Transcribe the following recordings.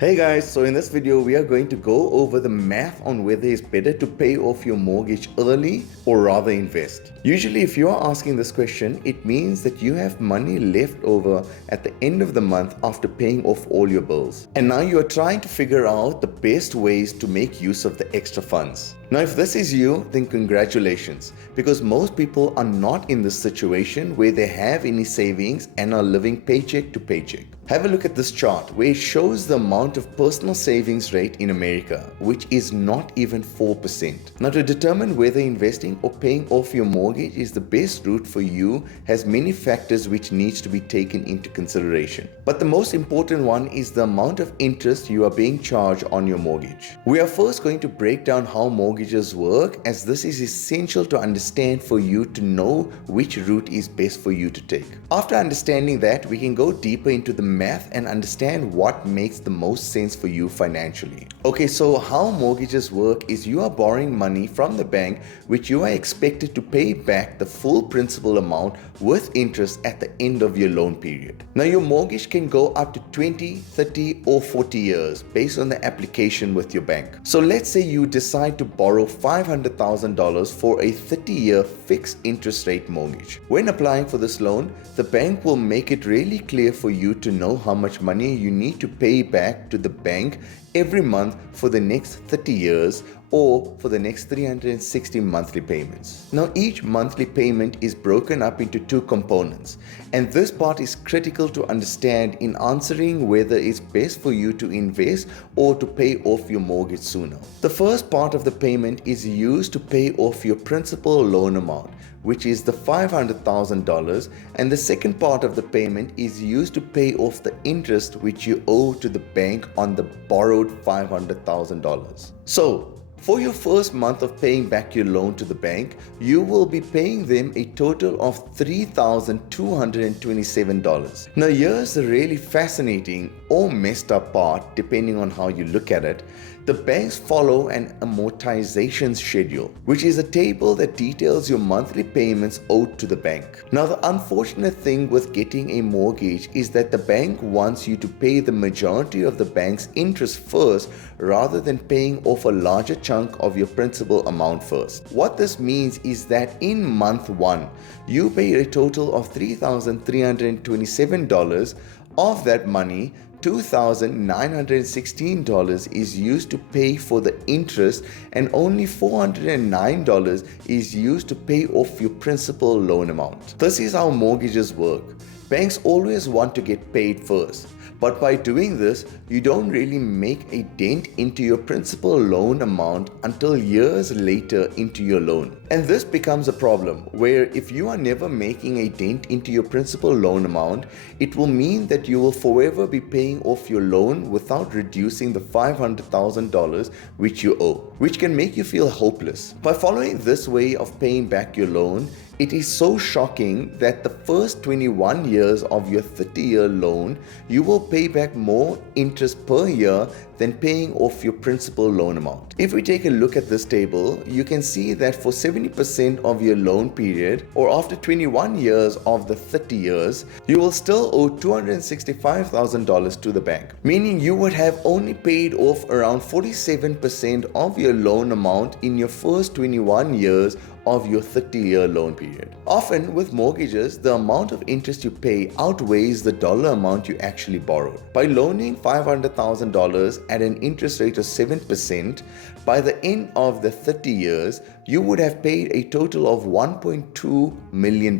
Hey guys, so in this video we are going to go over the math on whether it's better to pay off your mortgage early or rather invest. Usually if you are asking this question, it means that you have money left over at the end of the month after paying off all your bills. And now you are trying to figure out the best ways to make use of the extra funds. Now if this is you, then congratulations, because most people are not in this situation where they have any savings and are living paycheck to paycheck. Have a look at this chart where it shows the amount of personal savings rate in America, which is not even 4%. Now to determine whether investing or paying off your mortgage is the best route for you has many factors which needs to be taken into consideration. But the most important one is the amount of interest you are being charged on your mortgage. We are first going to break down how mortgages work, as this is essential to understand for you to know which route is best for you to take. After understanding that, we can go deeper into the math and understand what makes the most sense for you financially. Okay, so how mortgages work is you are borrowing money from the bank which you are expected to pay back the full principal amount with interest at the end of your loan period. Now your mortgage can go up to 20, 30 or 40 years based on the application with your bank. So let's say you decide to borrow $500,000 for a 30-year fixed interest rate mortgage. When applying for this loan, the bank will make it really clear for you to know how much money you need to pay back to the bank every month for the next 30 years or for the next 360 monthly payments. Now each monthly payment is broken up into two components, and this part is critical to understand in answering whether it's best for you to invest or to pay off your mortgage sooner. The first part of the payment is used to pay off your principal loan amount, which is the $500,000, and the second part of the payment is used to pay off the interest which you owe to the bank on the borrowed $500,000. So, for your first month of paying back your loan to the bank, you will be paying them a total of $3,227. Now here's the really fascinating or messed up part, depending on how you look at it. The banks follow an amortization schedule, which is a table that details your monthly payments owed to the bank. Now the unfortunate thing with getting a mortgage is that the bank wants you to pay the majority of the bank's interest first rather than paying off a larger chunk of your principal amount first. What this means is that in month 1, you pay a total of $3,327. Of that money, $2,916 is used to pay for the interest and only $409 is used to pay off your principal loan amount. This is how mortgages work. Banks always want to get paid first, but by doing this, you don't really make a dent into your principal loan amount until years later into your loan. And this becomes a problem where if you are never making a dent into your principal loan amount, it will mean that you will forever be paying off your loan without reducing the $500,000 which you owe, which can make you feel hopeless. By following this way of paying back your loan, it is so shocking that the first 21 years of your 30-year loan, you will pay back more interest per year than paying off your principal loan amount. If we take a look at this table, you can see that for 70% of your loan period, or after 21 years of the 30 years, you will still owe $265,000 to the bank, meaning you would have only paid off around 47% of your loan amount in your first 21 years of your 30-year loan period. Often with mortgages, the amount of interest you pay outweighs the dollar amount you actually borrowed. By loaning $500,000 at an interest rate of 7%, by the end of the 30 years, you would have paid a total of $1.2 million,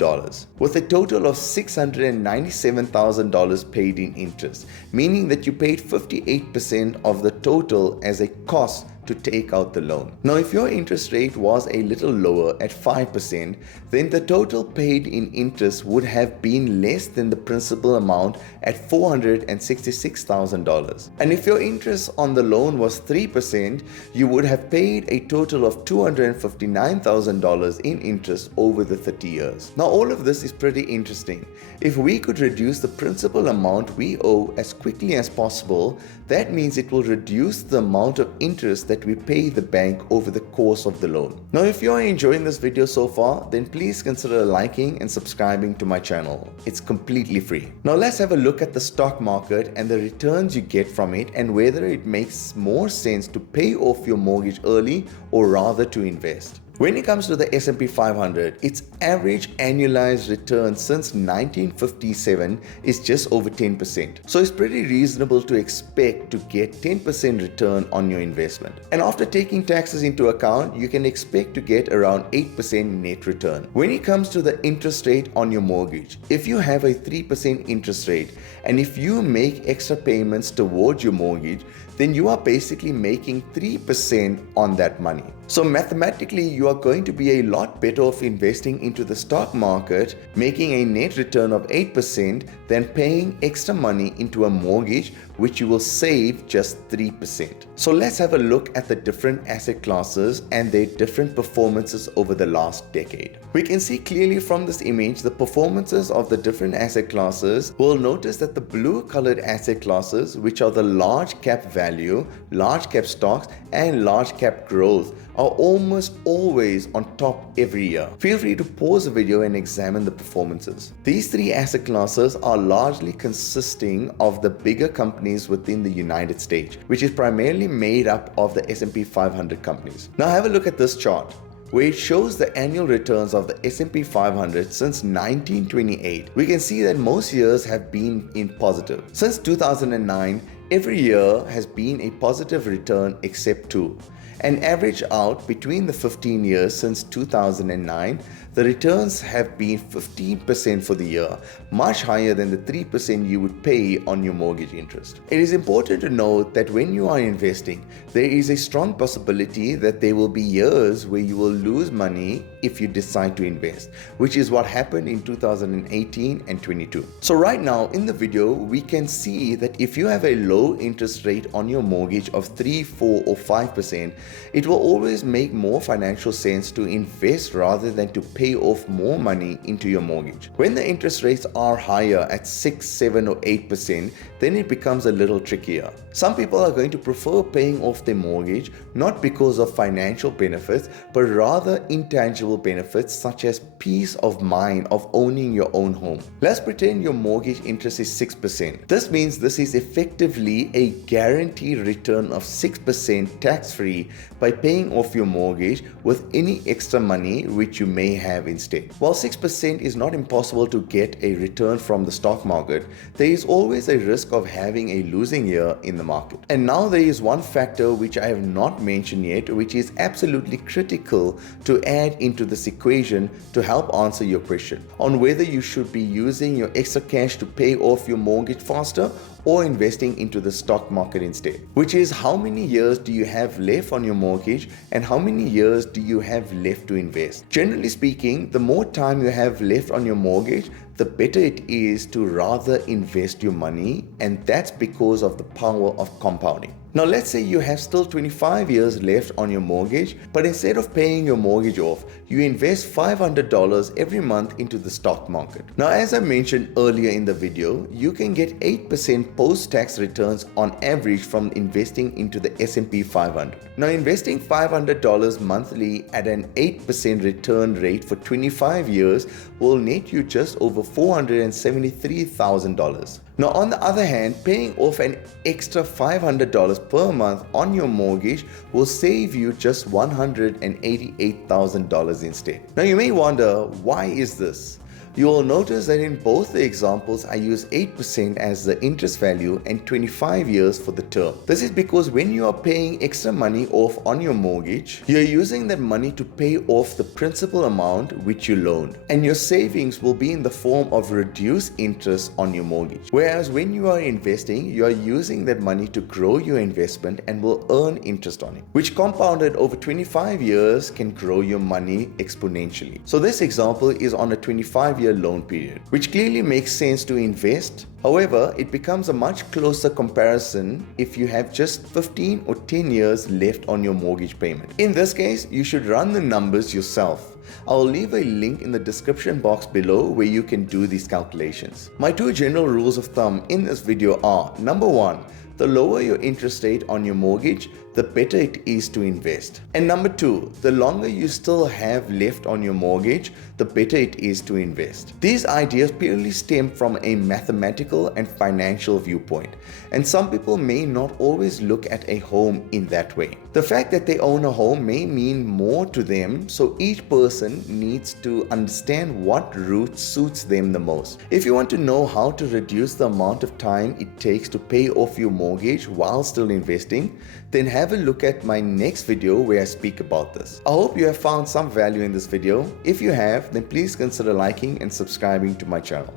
with a total of $697,000 paid in interest, meaning that you paid 58% of the total as a cost to take out the loan. Now, if your interest rate was a little lower at 5%, then the total paid in interest would have been less than the principal amount at $466,000. And if your interest on the loan was 3%, you would have paid a total of $250,000 $259,000 in interest over the 30 years. Now all of this is pretty interesting. If we could reduce the principal amount we owe as quickly as possible, that means it will reduce the amount of interest that we pay the bank over the course of the loan. Now if you are enjoying this video so far, then please consider liking and subscribing to my channel. It's completely free. Now let's have a look at the stock market and the returns you get from it, and whether it makes more sense to pay off your mortgage early or rather to invest. When it comes to the S&P 500, its average annualized return since 1957 is just over 10%. So it's pretty reasonable to expect to get 10% return on your investment. And after taking taxes into account, you can expect to get around 8% net return. When it comes to the interest rate on your mortgage, if you have a 3% interest rate and if you make extra payments towards your mortgage, then you are basically making 3% on that money. So mathematically, you are going to be a lot better off investing into the stock market, making a net return of 8% than paying extra money into a mortgage, which you will save just 3%. So let's have a look at the different asset classes and their different performances over the last decade. We can see clearly from this image the performances of the different asset classes. We'll notice that the blue colored asset classes, which are the large cap value, large cap stocks, and large cap growth, are almost always on top every year. Feel free to pause the video and examine the performances. These three asset classes are largely consisting of the bigger companies within the United States, which is primarily made up of the S&P 500 companies. Now have a look at this chart, where it shows the annual returns of the S&P 500 since 1928. We can see that most years have been in positive. Since 2009, every year has been a positive return except two. And average out between the 15 years since 2009, the returns have been 15% for the year, much higher than the 3% you would pay on your mortgage interest. It is important to note that when you are investing, there is a strong possibility that there will be years where you will lose money if you decide to invest, which is what happened in 2018 and 22. So right now in the video, we can see that if you have a low interest rate on your mortgage of 3, 4, or 5%, it will always make more financial sense to invest rather than to pay off more money into your mortgage. When the interest rates are higher at 6, 7, or 8%, then it becomes a little trickier. Some people are going to prefer paying off their mortgage not because of financial benefits, but rather intangible benefits such as peace of mind of owning your own home. Let's pretend your mortgage interest is 6%. This means this is effectively a guaranteed return of 6% tax-free by paying off your mortgage with any extra money which you may have instead. While 6% is not impossible to get a return from the stock market, there is always a risk of having a losing year in the market. And now there is one factor which I have not mentioned yet, which is absolutely critical to add into this equation to help answer your question on whether you should be using your extra cash to pay off your mortgage faster or investing into the stock market instead, which is how many years do you have left on your mortgage and how many years do you have left to invest. Generally speaking, the more time you have left on your mortgage, the better it is to rather invest your money, and that's because of the power of compounding. Now let's say you have still 25 years left on your mortgage, but instead of paying your mortgage off, you invest $500 every month into the stock market. Now as I mentioned earlier in the video, you can get 8% post-tax returns on average from investing into the S&P 500. Now investing $500 monthly at an 8% return rate for 25 years will net you just over $473,000. Now on the other hand, paying off an extra $500 per month on your mortgage will save you just $188,000 instead. Now you may wonder, why is this? You will notice that in both the examples I use 8% as the interest value and 25 years for the term. This is because when you are paying extra money off on your mortgage, you are using that money to pay off the principal amount which you loaned, and your savings will be in the form of reduced interest on your mortgage. Whereas when you are investing, you are using that money to grow your investment and will earn interest on it, which compounded over 25 years can grow your money exponentially. So this example is on a 25-year 5-year loan period, which clearly makes sense to invest. However, it becomes a much closer comparison if you have just 15 or 10 years left on your mortgage payment. In this case, you should run the numbers yourself. I'll leave a link in the description box below where you can do these calculations. My 2 general rules of thumb in this video are: number 1, the lower your interest rate on your mortgage, the better it is to invest. And number 2, the longer you still have left on your mortgage, the better it is to invest. These ideas purely stem from a mathematical and financial viewpoint, and some people may not always look at a home in that way. The fact that they own a home may mean more to them, so each person needs to understand what route suits them the most. If you want to know how to reduce the amount of time it takes to pay off your mortgage while still investing, then have a look at my next video where I speak about this. I hope you have found some value in this video. If you have, then please consider liking and subscribing to my channel.